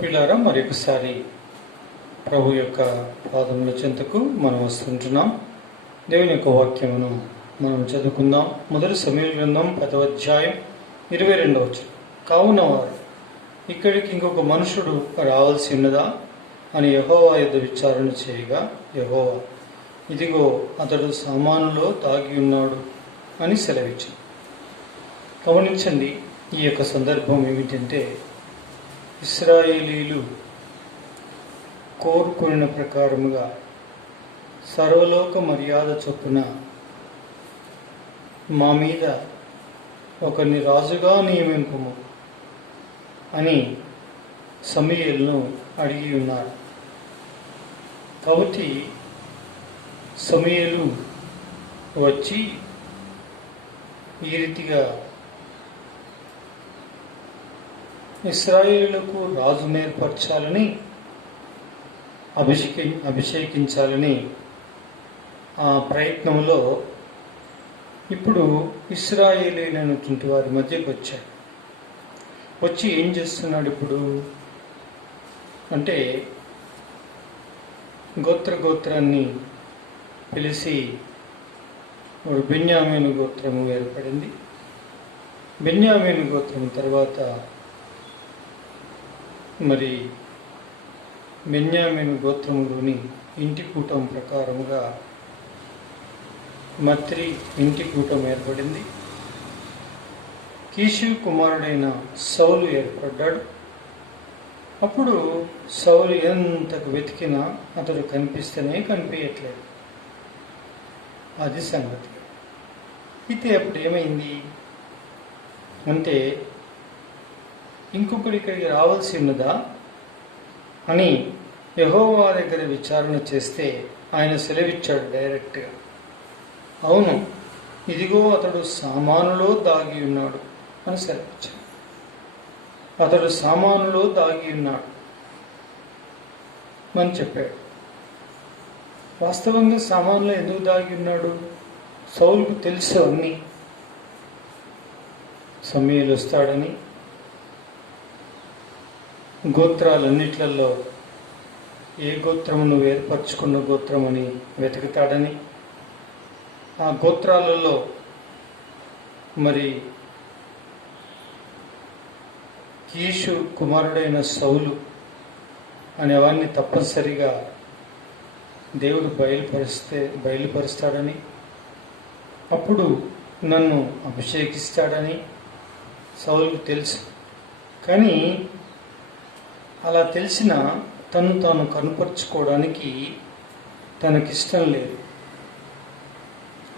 ప్రియులారా, మరొకసారి ప్రభు యొక్క పాదముల చెంతకు మనం వస్తుంటున్నాం. దేవుని యొక్క వాక్యమును మనం చదువుకుందాం. మొదటి సమూయేలు గ్రంథం 10వ అధ్యాయం 22వ వచనం. కావున వారు, ఇక్కడికి ఇంకొక మనుషుడు రావాల్సి ఉన్నదా అని యెహోవా యొద్ద విచారణ చేయగా, యెహోవా, ఇదిగో అతడు సామానులో దాగి ఉన్నాడు అని సెలవిచ్చాడు. గమనించండి, ఈ యొక్క సందర్భం ఏమిటంటే, ఇశ్రాయేలీలు కోరుకున్న ప్రకారముగా సర్వలోక మర్యాద చొప్పున మా మీద ఒకరిని రాజుగా నియమింపుము అని సమూయేలును అడిగి ఉన్నారు. కాబట్టి సమూయేలు వచ్చి ఈ రీతిగా ఇశ్రాయేలులకు రాజును ఏర్పరచాలని, అభిషేకించాలని ఆ ప్రయత్నంలో ఇప్పుడు ఇశ్రాయేలీలైనటువంటి వారి మధ్యకు వచ్చాడు. వచ్చి ఏం చేస్తున్నాడు ఇప్పుడు అంటే, గోత్రాన్ని పిలిచి, ఇప్పుడు బెన్యామీను గోత్రము ఏర్పడింది. బెన్యామీను గోత్రం తర్వాత మరి బెన్యామీను గోత్రములోని ఇంటి కూటం ప్రకారముగా మత్రి ఇంటి కూటం ఏర్పడింది. కీషు కుమారుడైన సౌలు ఏర్పడ్డాడు. అప్పుడు సౌలు ఎంతకు వెతికినా అతడు కనిపిస్తేనే కనిపించట్లేదు. అది సంగతి. అయితే అప్పుడు ఏమైంది అంటే, ఇంకొకటి ఇక్కడికి రావాల్సి ఉన్నదా అని యెహోవా దగ్గర విచారణ చేస్తే ఆయన సెలవిచ్చాడు డైరెక్ట్గా. అవును, ఇదిగో అతడు సామానులో దాగి ఉన్నాడు అని సెలవిచ్చాడు. అతడు సామానులో దాగి ఉన్నాడు అని చెప్పాడు. వాస్తవంగా సామానులో ఎందుకు దాగి ఉన్నాడు? సౌలుకు తెలుసు అన్నీ. సమూయేలు వస్తాడని, గోత్రాలన్నిట్లలో ఏ గోత్రము నువ్వు ఏర్పరచుకున్న గోత్రం అని వెతుకుతాడని, ఆ గోత్రాలలో మరి కీషు కుమారుడైన సౌలు అనేవాడిని తప్పనిసరిగా దేవుడు బయలుపరుస్తాడని, అప్పుడు నన్ను అభిషేకిస్తాడని సౌలుకు తెలుసు. కానీ అలా తెలిసిన తను తాను కనుపరుచుకోవడానికి తనకిష్టం లేదు.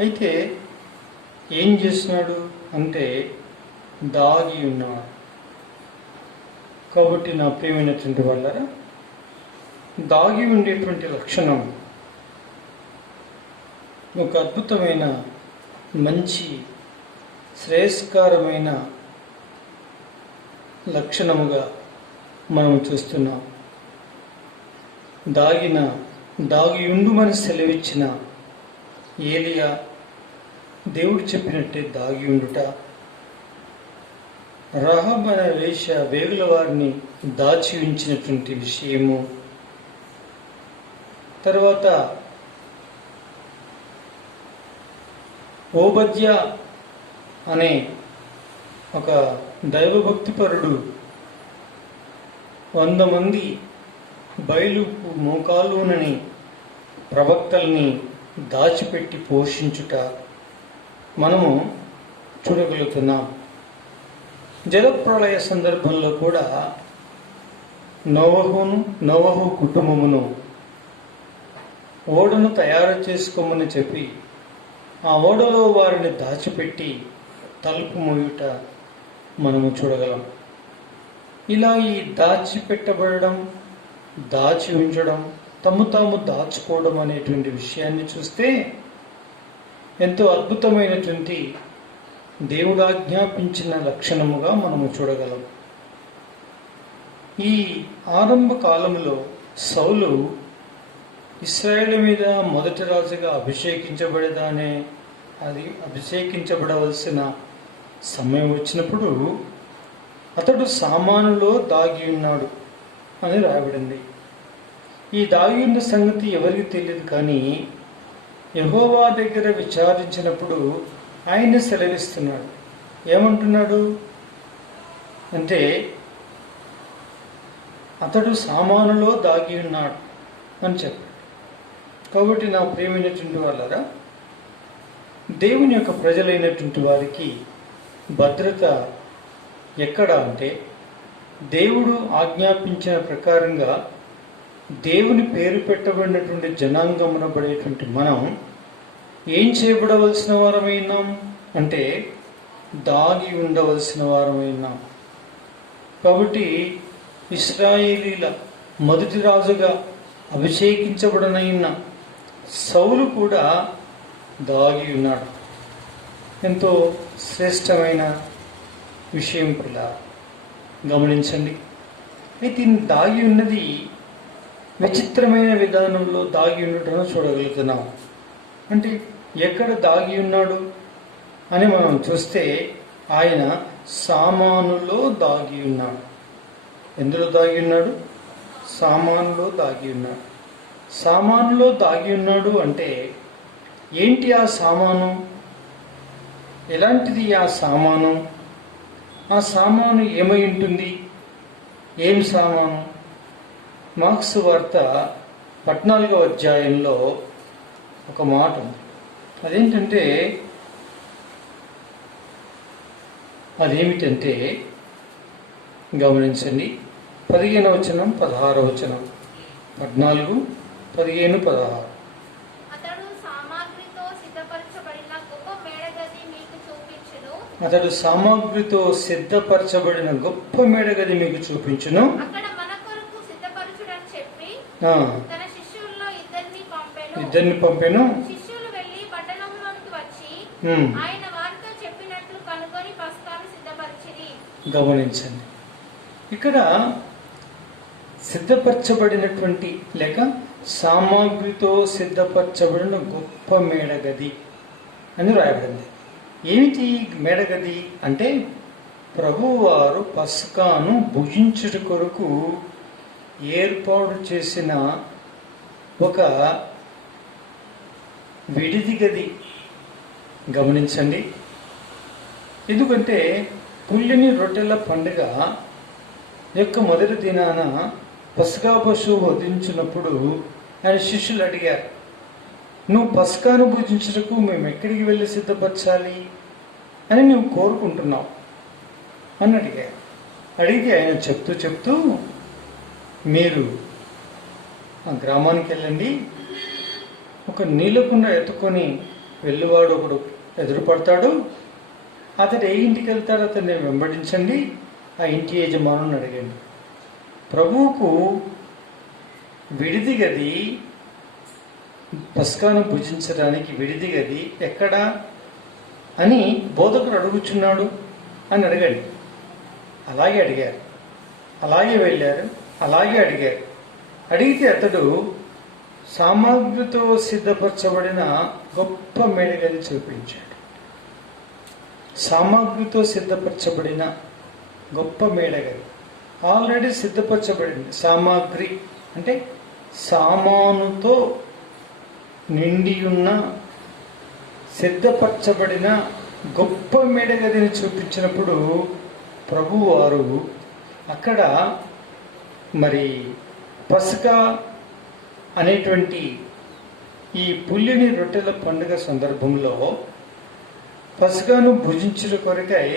అయితే ఏం చేస్తున్నాడు అంటే, దాగి ఉన్నాడు. కాబట్టి నా ప్రియమైనటువంటి వాళ్ళరా, దాగి ఉండేటువంటి లక్షణం ఒక అద్భుతమైన, మంచి, శ్రేయస్కరమైన లక్షణముగా మనం చూస్తున్నాం. దాగి ఉండుమని సెలవిచ్చిన ఏలియా దేవుడు చెప్పినట్టే దాగి ఉండుట, రహాబ్ అనే వేశ్య వేగుల వారిని దాచి ఉంచినటువంటి విషయము, తర్వాత ఓబద్యా అనే ఒక దైవభక్తిపరుడు 100 మంది బయలు మోకాలునని ప్రవక్తల్ని దాచిపెట్టి పోషించుట మనము చూడగలుగుతున్నాం. జలప్రళయ సందర్భంలో కూడా నోవహు కుటుంబమును ఓడను తయారు చేసుకోమని చెప్పి ఆ ఓడలో వారిని దాచిపెట్టి తలుపు మోయుట మనము చూడగలం. ఇలా ఈ దాచిపెట్టబడడం, దాచి ఉంచడం, తాము దాచుకోవడం అనేటువంటి విషయాన్ని చూస్తే ఎంతో అద్భుతమైనటువంటి దేవుడు ఆజ్ఞాపించిన లక్షణముగా మనము చూడగలం. ఈ ఆరంభ కాలంలో సౌలు ఇశ్రాయేలు మీద మొదటి రాజుగా అభిషేకించబడవలసిన సమయం వచ్చినప్పుడు అతడు సామానులో దాగి ఉన్నాడు అని రాయబడింది. ఈ దాగి ఉన్న సంగతి ఎవరికి తెలియదు, కానీ యెహోవా దగ్గర విచారించినప్పుడు ఆయన సెలవిస్తున్నాడు. ఏమంటున్నాడు అంటే, అతడు సామానులో దాగి ఉన్నాడు అని చెప్పాడు. కాబట్టి నా ప్రియమైనటువంటి వాళ్ళారా, దేవుని యొక్క ప్రజలైనటువంటి వారికి భద్రత ఎక్కడ అంటే, దేవుడు ఆజ్ఞాపించిన ప్రకారంగా దేవుని పేరు పెట్టబడినటువంటి జనాంగమునబడేటువంటి మనం ఏం చేయబడవలసిన వారమైనాం అంటే, దాగి ఉండవలసిన వారమైనాం. కాబట్టి ఇశ్రాయేలీల మొదటి రాజుగా అభిషేకించబడనైన సౌలు కూడా దాగి ఉన్నాడు. ఎంతో శ్రేష్టమైన విషయం పిల్ల గమనించండి. అయితే దాగి ఉన్నది విచిత్రమైన విధానంలో దాగి ఉండటం చూడగలుగుతున్నాం. అంటే ఎక్కడ దాగి ఉన్నాడు అని మనం చూస్తే, ఆయన సామానులో దాగి ఉన్నాడు. ఎందులో దాగి ఉన్నాడు? సామానులో దాగి ఉన్నాడు. సామానులో దాగి ఉన్నాడు అంటే ఏంటి ఆ సామాను? ఎలాంటిది ఆ సామాను? ఆ సామాను ఏమై ఉంటుంది? ఏం సామాను? మార్క్స్ వార్త 14వ అధ్యాయంలో ఒక మాట ఉంది. అదేమిటంటే గమనించండి. 15వ వచనం, 16వ వచనం. 14, 15, 16. అతడు సామగ్రితో సిద్ధపరచబడిన గొప్ప మేడగది మీకు చూపించును. అక్కడ మన కొరకు సిద్ధపరచుడని చెప్పి తన శిష్యుల్లో ఇద్దరిని పంపెను. శిష్యులు వెళ్లి పట్టణంలోనికి వచ్చి ఆయన వారితో చెప్పినట్లు కనుగొని పస్కాను సిద్ధపరిచిరి. గమనించండి, ఇక్కడ సిద్ధపరచబడినటువంటి లేక సామాగ్రితో సిద్ధపరచబడిన గొప్ప మేడగది అని రాయబడింది. ఏమిటి మేడగది అంటే, ప్రభువారు పస్కాను భుజించుట కొరకు ఏర్పాటు చేసిన ఒక విడిది గది. గమనించండి, ఎందుకంటే పుల్లిని రొట్టెల పండుగ యొక్క మొదటి దినాన పస్కా పశువు వధించినప్పుడు ఆయన శిష్యులు అడిగారు, నువ్వు పస్కాను భుజించుటకు మేము ఎక్కడికి వెళ్ళి సిద్ధపరచాలి అని నువ్వు కోరుకుంటున్నావు అని అడిగారు. అడిగితే ఆయన చెప్తూ మీరు ఆ గ్రామానికి వెళ్ళండి, ఒక నీళ్ళకుండా ఎత్తుకొని వెళ్ళివాడు ఒకడు ఎదురుపడతాడు, అతడు ఏ ఇంటికి వెళ్తాడో అతన్ని వెంబడించండి, ఆ ఇంటి యజమానుని అడగండి. ప్రభువుకు విడిది గది, పస్కాను భుజించడానికి విడిది గది ఎక్కడా అని బోధకుడు అడుగుచున్నాడు అని అడగండి. అలాగే అడిగారు, అలాగే వెళ్ళారు, అలాగే అడిగారు. అడిగితే అతడు సామగ్రితో సిద్ధపరచబడిన గొప్ప మేడగది చూపించాడు. సామగ్రితో సిద్ధపరచబడిన గొప్ప మేడగది ఆల్రెడీ సిద్ధపరచబడింది. సామాగ్రి అంటే సామానుతో నిండి ఉన్న సిద్ధపరచబడిన గొప్ప మేడగదిని చూపించినప్పుడు ప్రభువారు అక్కడ మరి పస్కా అనేటువంటి ఈ పుల్లిని రొట్టెల పండుగ సందర్భంలో పస్కాను భుజించుట కొరకై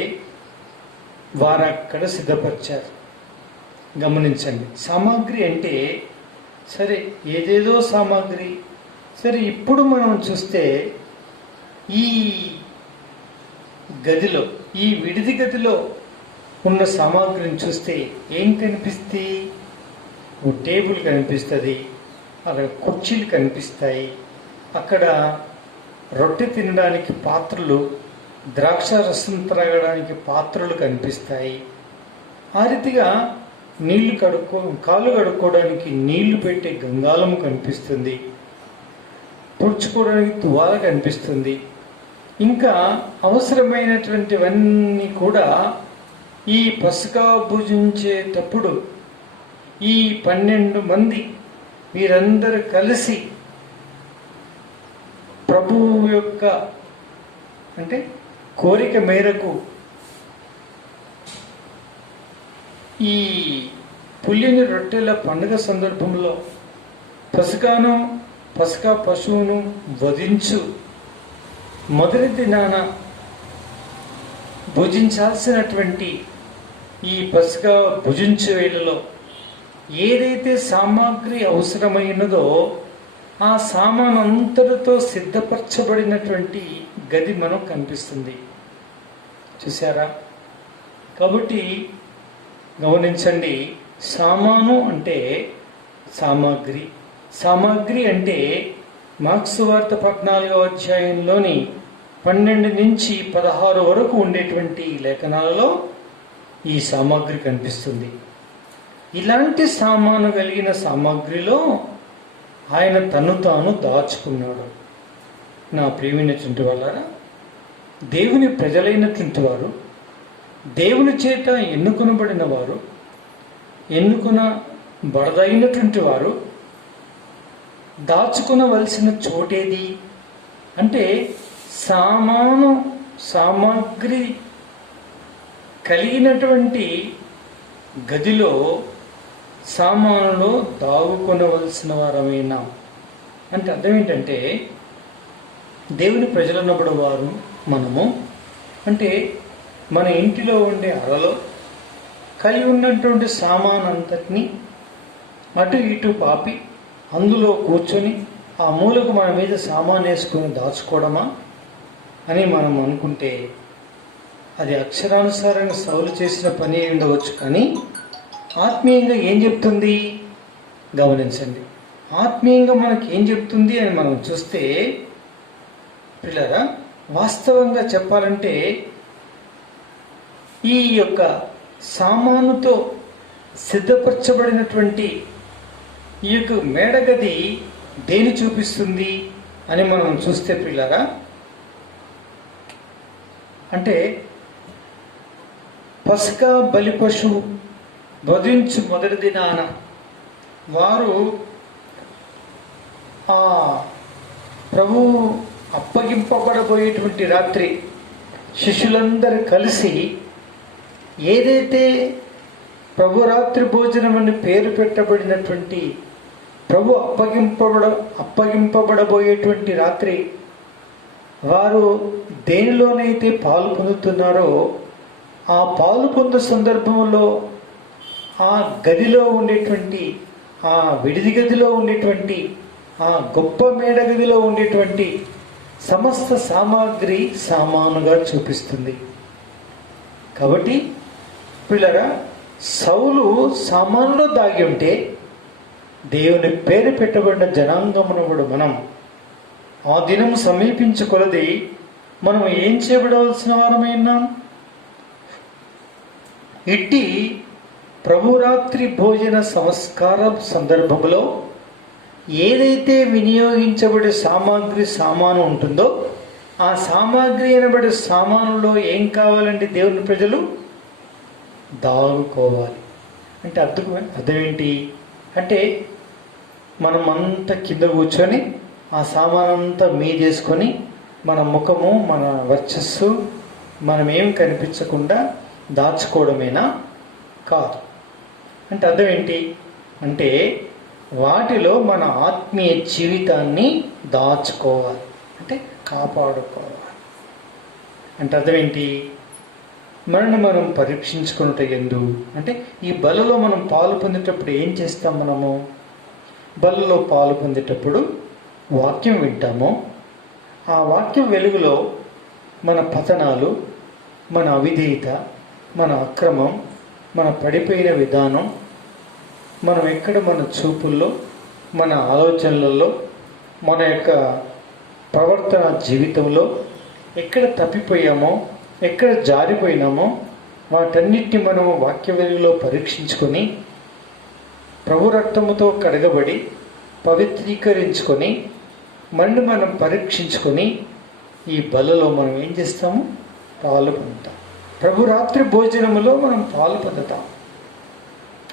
వారు అక్కడ సిద్ధపరిచారు. గమనించండి, సామాగ్రి అంటే సరే ఏదేదో సామాగ్రి. సరే, ఇప్పుడు మనం చూస్తే ఈ గదిలో, ఈ విడిది గదిలో ఉన్న సామాగ్రిని చూస్తే ఏం కనిపిస్తాయి? ఓ టేబుల్ కనిపిస్తుంది, అక్కడ కుర్చీలు కనిపిస్తాయి, అక్కడ రొట్టె తినడానికి పాత్రలు, ద్రాక్ష రసం త్రాగడానికి పాత్రలు కనిపిస్తాయి. ఆ రీతిగా కాళ్ళు కడుక్కోవడానికి నీళ్లు పెట్టే గంగాళము కనిపిస్తుంది, తుడుచుకోవడానికి తువాల కనిపిస్తుంది. ఇంకా అవసరమైనటువంటివన్నీ కూడా ఈ పస్కా భుజించేటప్పుడు ఈ 12 మంది వీరందరూ కలిసి ప్రభువు యొక్క అంటే కోరిక మేరకు ఈ పులిని రొట్టెల పండుగ సందర్భంలో పసకా పశువును వధించు మొదటి దినాన భుజించాల్సినటువంటి ఈ పసకా భుజించు వేళలో ఏదైతే సామాగ్రి అవసరమైనదో ఆ సామాను అంతటితో సిద్ధపరచబడినటువంటి గది మనకు కనిపిస్తుంది. చూసారా? కాబట్టి గమనించండి, సామాను అంటే సామాగ్రి అంటే మార్క్సు వార్త 14వ అధ్యాయంలోని 12 నుంచి 16 వరకు ఉండేటువంటి లేఖనాలలో ఈ సామాగ్రి కనిపిస్తుంది. ఇలాంటి సామాను కలిగిన సామాగ్రిలో ఆయన తను తాను దాచుకున్నాడు. నా ప్రియమైనటువంటి వాళ్ళారా, దేవుని ప్రజలైనటువంటి వారు, దేవుని చేత ఎన్నుకొనబడిన వారు, ఎన్నుకొనబడదైనటువంటి వారు దాచుకునవలసిన చోటేది అంటే సామాగ్రి కలిగినటువంటి గదిలో సామానులో దాగుకొనవలసిన వారమైనా. అంటే అర్థం ఏంటంటే దేవుని ప్రజలన్నప్పుడు వారు మనము అంటే మన ఇంటిలో ఉండే అరలో కలిగి ఉన్నటువంటి సామాను అంతటిని అటు ఇటు పాపి అందులో కూర్చొని ఆ మూలకు మన మీద సామాను వేసుకొని దాచుకోవడమా అని మనం అనుకుంటే అది అక్షరానుసారంగా సౌలు చేసిన పని ఉండవచ్చు. కానీ ఆత్మీయంగా ఏం చెప్తుంది గమనించండి. ఆత్మీయంగా మనకి ఏం చెప్తుంది అని మనం చూస్తే పిల్లరా, వాస్తవంగా చెప్పాలంటే ఈ యొక్క సామానుతో సిద్ధపరచబడినటువంటి ఈ యొక్క మేడగది దేని చూపిస్తుంది అని మనం చూస్తే పిల్లరా, అంటే పస్కా బలి పశువు వధించు మొదటి దినాన వారు ఆ ప్రభువు అప్పగింపబడబోయేటువంటి రాత్రి శిష్యులందరూ కలిసి ఏదైతే ప్రభురాత్రి భోజనం అని పేరు పెట్టబడినటువంటి ప్రభు అప్పగింపబడబోయేటువంటి రాత్రి వారు దేనిలోనైతే పాలు పొందుతున్నారో ఆ పాలు పొందు సందర్భంలో ఆ గదిలో ఉండేటువంటి ఆ విడిది గదిలో ఉండేటువంటి ఆ గొప్ప మేడ గదిలో ఉండేటువంటి సమస్త సామాగ్రి సామానుగా చూపిస్తుంది. కాబట్టి పిల్లరా, సౌలు సామానులో దాగి ఉంటే దేవుని పేరు పెట్టబడిన జనాంగమును కూడా మనం ఆ దినం సమీపించుకొలది మనం ఏం చేయబడవలసిన వారమైనాం. ఇట్టి ప్రభురాత్రి భోజన సంస్కారం సందర్భంలో ఏదైతే వినియోగించబడే సామాను ఉంటుందో ఆ సామాగ్రి అనబడే సామానులో ఏం కావాలండి దేవుని ప్రజలు దాగుకోవాలి. అంటే అర్థం ఏంటి అంటే మనం అంతా కింద కూర్చొని ఆ సామానంతా మీదేసుకొని మన ముఖము మన వర్చస్సు మనమేం కనిపించకుండా దాచుకోవడమేనా? కాదు. అంటే అర్థం ఏంటి అంటే వాటిలో మన ఆత్మీయ జీవితాన్ని దాచుకోవాలి, అంటే కాపాడుకోవాలి. అంటే అర్థం ఏంటి? మనల్ని మనం పరీక్షించుకున్నట్టు ఎందు అంటే ఈ బలలో మనం పాలు పొందేటప్పుడు ఏం చేస్తాం? మనము బలలో పాలు పొందేటప్పుడు వాక్యం వింటాము. ఆ వాక్యం వెలుగులో మన పతనాలు, మన అవిధేయత, మన అక్రమం, మన పడిపోయిన విధానం, మనం ఎక్కడ మన చూపుల్లో, మన ఆలోచనలలో, మన యొక్క ప్రవర్తన జీవితంలో ఎక్కడ తప్పిపోయామో, ఎక్కడ జారిపోయినామో వాటన్నిటిని మనము వాక్య వెలుగులో పరీక్షించుకొని ప్రభు రక్తముతో కడగబడి పవిత్రీకరించుకొని మళ్ళీ మనం పరీక్షించుకొని ఈ బలలో మనం ఏం చేస్తాము? పాలు పొందుతాం. ప్రభు రాత్రి భోజనములో మనం పాలు పొందుతాం.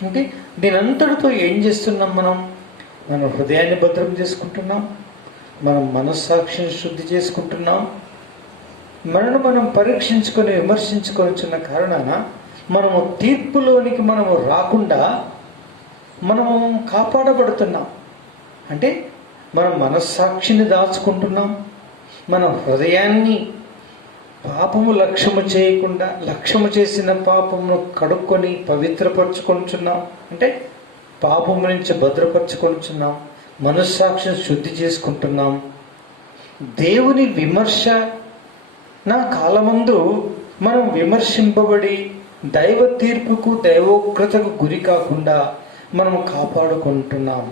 అంటే దీని అంతటితో ఏం చేస్తున్నాం? మన హృదయాన్ని భద్రం చేసుకుంటున్నాం, మనం మనస్సాక్షిని శుద్ధి చేసుకుంటున్నాం, మనను మనం పరీక్షించుకొని విమర్శించుకొనిచున్న కారణాన మనము తీర్పులోనికి మనము రాకుండా మనము కాపాడబడుతున్నాం. అంటే మనం మనస్సాక్షిని దాచుకుంటున్నాం, మన హృదయాన్ని పాపము లక్ష్యము చేసిన పాపమును కడుక్కొని పవిత్రపరచుకొనిచున్నాం. అంటే పాపము నుంచి భద్రపరచుకొనిచున్నాం, మనస్సాక్షిని శుద్ధి చేసుకుంటున్నాం. దేవుని విమర్శ నా కాలమందు మనం విమర్శింపబడి దైవ తీర్పుకు దైవోగ్రతకు గురి కాకుండా మనం కాపాడుకుంటున్నాం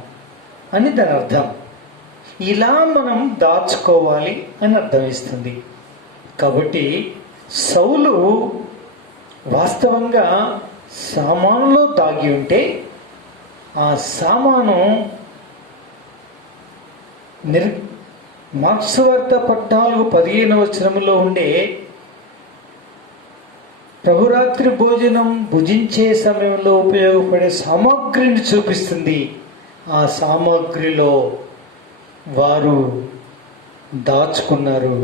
అని దాని అర్థం. ఇలా మనం దాచుకోవాలి అని అర్థమిస్తుంది. కాబట్టి సౌలు వాస్తవంగా సామానులో దాగి ఉంటే ఆ సామాను మార్క్స్ వార్త 14:15 ఉండే ప్రభురాత్రి భోజనం భుజించే సమయంలో ఉపయోగపడే సామాగ్రిని చూపిస్తుంది. ఆ సామాగ్రిలో వారు దాచుకున్నారు.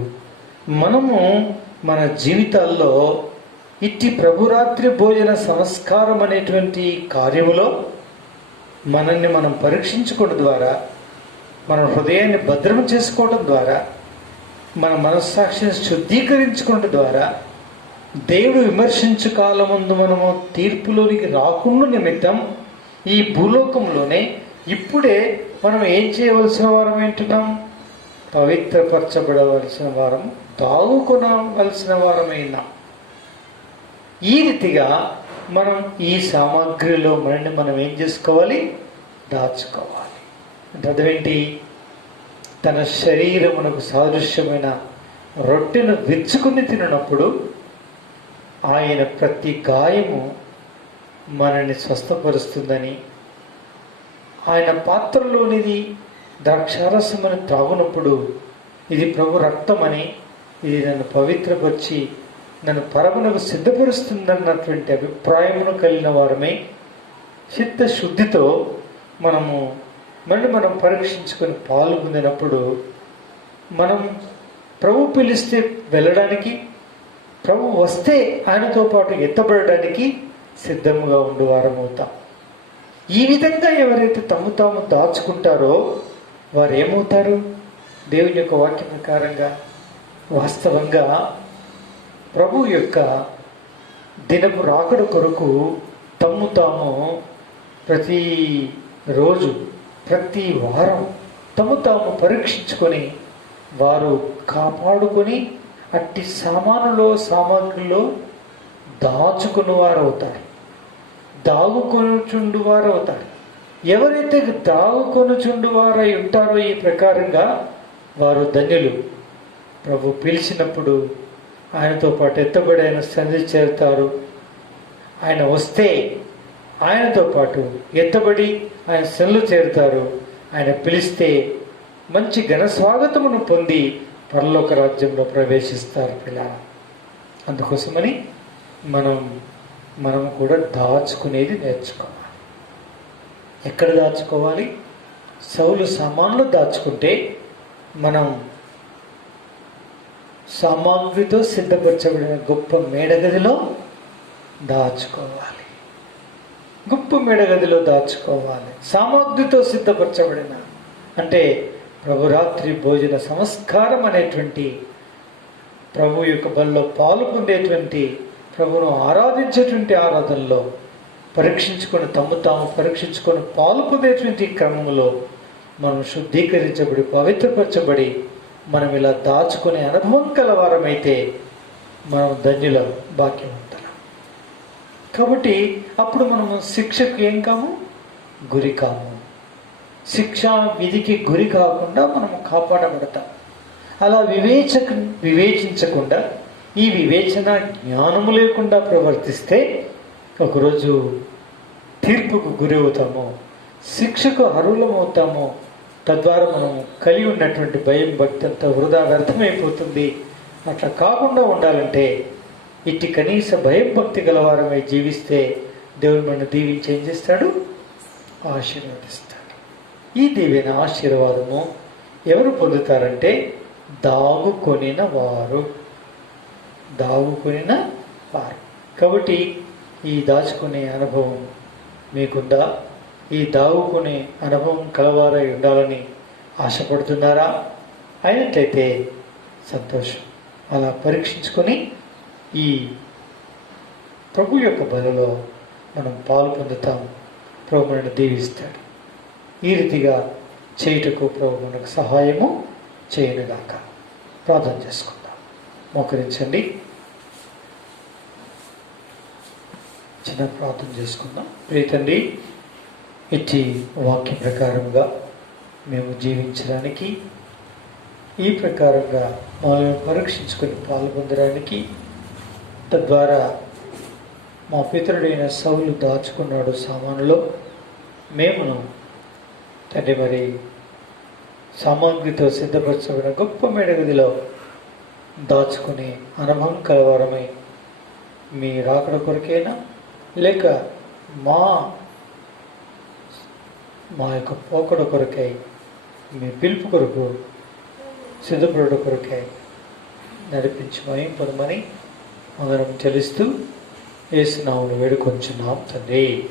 మనము మన జీవితాల్లో ఇట్టి ప్రభురాత్రి భోజన సంస్కారం అనేటువంటి కార్యములో మనల్ని మనం పరీక్షించుకోవడం ద్వారా, మన హృదయాన్ని భద్రం చేసుకోవడం ద్వారా, మన మనస్సాక్షిని శుద్ధీకరించుకోవడం ద్వారా దేవుడు విమర్శించు కాలముందు మనము తీర్పులోనికి రాకుండా నిమిత్తం ఈ భూలోకంలోనే ఇప్పుడే మనం ఏం చేయవలసిన వారం ఏంటున్నాం? పవిత్రపరచబడవలసిన వారం, దాగుకొనవలసిన వారమైనా. ఈ రీతిగా మనం ఈ సామాగ్రిలో మనల్ని మనం ఏం చేసుకోవాలి? దాచుకోవాలి. అంటే అదేంటి? తన శరీరమునకు సాదృశ్యమైన రొట్టెను విచ్చుకుని తినప్పుడు ఆయన ప్రతి గాయము మనల్ని స్వస్థపరుస్తుందని, ఆయన పాత్రలోనిది ద్రాక్షారసమని త్రాగునప్పుడు ఇది ప్రభు రక్తమని, ఇది నన్ను పవిత్రపరిచి నన్ను పరమునకు సిద్ధపరుస్తుందన్నటువంటి అభిప్రాయమును కలిగిన వారమే చిత్తశుద్ధితో మనము మనం పరీక్షించుకొని పాల్గొందినప్పుడు మనం ప్రభు పిలిస్తే వెళ్ళడానికి, ప్రభు వస్తే ఆయనతో పాటు ఎత్తబడడానికి సిద్ధంగా ఉండేవారం అవుతాం. ఈ విధంగా ఎవరైతే తాము దాచుకుంటారో వారు ఏమవుతారు? దేవుని యొక్క వాక్య ప్రకారంగా వాస్తవంగా ప్రభు యొక్క దినపు రాకడ కొరకు తాము ప్రతి రోజు, ప్రతి వారం తాము పరీక్షించుకొని వారు కాపాడుకొని అట్టి సామాగ్రిలో దాచుకున్నవారు అవుతారు, దాగుకొనుచుండువారు అవుతారు. ఎవరైతే దాగుకొనుచుండువారై ఉంటారో ఈ ప్రకారంగా వారు ధన్యులు. ప్రభు పిలిచినప్పుడు ఆయనతో పాటు ఎత్తబడి ఆయన సన్నిధి చేరుతారు. ఆయన వస్తే ఆయనతో పాటు ఎత్తబడి ఆయన సన్నిధిలో చేరుతారు. ఆయన పిలిస్తే మంచి ఘన స్వాగతమును పొంది పరలోక రాజ్యంలో ప్రవేశిస్తారు పిల్లల. అందుకోసమని మనం కూడా దాచుకునేది నేర్చుకోవాలి. ఎక్కడ దాచుకోవాలి? సౌలు సామాన్లు దాచుకుంటే మనం సామాగ్రితో సిద్ధపరచబడిన గొప్ప మేడగదిలో దాచుకోవాలి. గొప్ప మేడగదిలో దాచుకోవాలి. సామాగ్రితో సిద్ధపరచబడిన అంటే ప్రభురాత్రి భోజన సంస్కారం అనేటువంటి ప్రభు యొక్క బల్లో పాలు పొందేటువంటి, ప్రభువును ఆరాధించేటువంటి ఆరాధనలో పరీక్షించుకొని తాము పరీక్షించుకొని పాలు పొందేటువంటి క్రమంలో మనం శుద్ధీకరించబడి పవిత్రపరచబడి మనం ఇలా దాచుకునే అనుభవం కలవారమైతే మనం ధన్యుల భాగ్యవంతులం. కాబట్టి అప్పుడు మనము శిక్షకు ఏం కాము? గురి కాము. శిక్షా విధికి గురి కాకుండా మనము కాపాడబడతాం. అలా వివేచించకుండా, ఈ వివేచన జ్ఞానము లేకుండా ప్రవర్తిస్తే ఒకరోజు తీర్పుకు గురి అవుతాము, శిక్షకు అర్హులమవుతాము. తద్వారా మనం కలిగి ఉన్నటువంటి భయం, భక్తి అంతా వృధా వ్యర్థమైపోతుంది. అట్లా కాకుండా ఉండాలంటే ఇట్టి కనీస భయం భక్తి గలవారమై జీవిస్తే దేవుడు మనల్ని దీవించి ఏం చేస్తాడు? ఆశీర్వదిస్తాడు. ఈ దీవెన ఆశీర్వాదము ఎవరు పొందుతారంటే దాగుకొనిన వారు. కాబట్టి ఈ దాచుకునే అనుభవం మీకుందా? ఈ దాగుకునే అనుభవం కలవారై ఉండాలని ఆశపడుతున్నారా? అయినట్లయితే సంతోషం. అలా పరీక్షించుకొని ఈ ప్రభు యొక్క బలలో మనం పాలు పొందుతాం. ప్రభు మనల్ని దీవిస్తాడు. ఈ రీతిగా చేయుటకు ప్రభు మనకు సహాయము చేయనుగాక. ప్రార్థన చేసుకుందాం. మోకరించండి. చిన్న ప్రార్థన చేసుకుందాం. ప్రియతండ్రి, ఇచ్చి వాక్యం ప్రకారంగా మేము జీవించడానికి, ఈ ప్రకారంగా మనల్ని పరీక్షించుకొని పాల్పొందడానికి, తద్వారా మా పితరుడైన సౌలు దాచుకున్నాడు సామానులో, మేమును తండ్రి మరి సామాగ్రితో సిద్ధపరచబడిన గొప్ప మేడగదిలో దాచుకునే అనుభవం కలవారమై మీ రాకడ కొరకైనా లేక మా యొక్క పోకడ కొరకై, మీ పిలుపు కొరకు సిద్ధపడ కొరకై నడిపించమని పొందమని అందరం చెల్లిస్తూ యేసు నామములో వేడుకొంచున్నాం తండ్రి.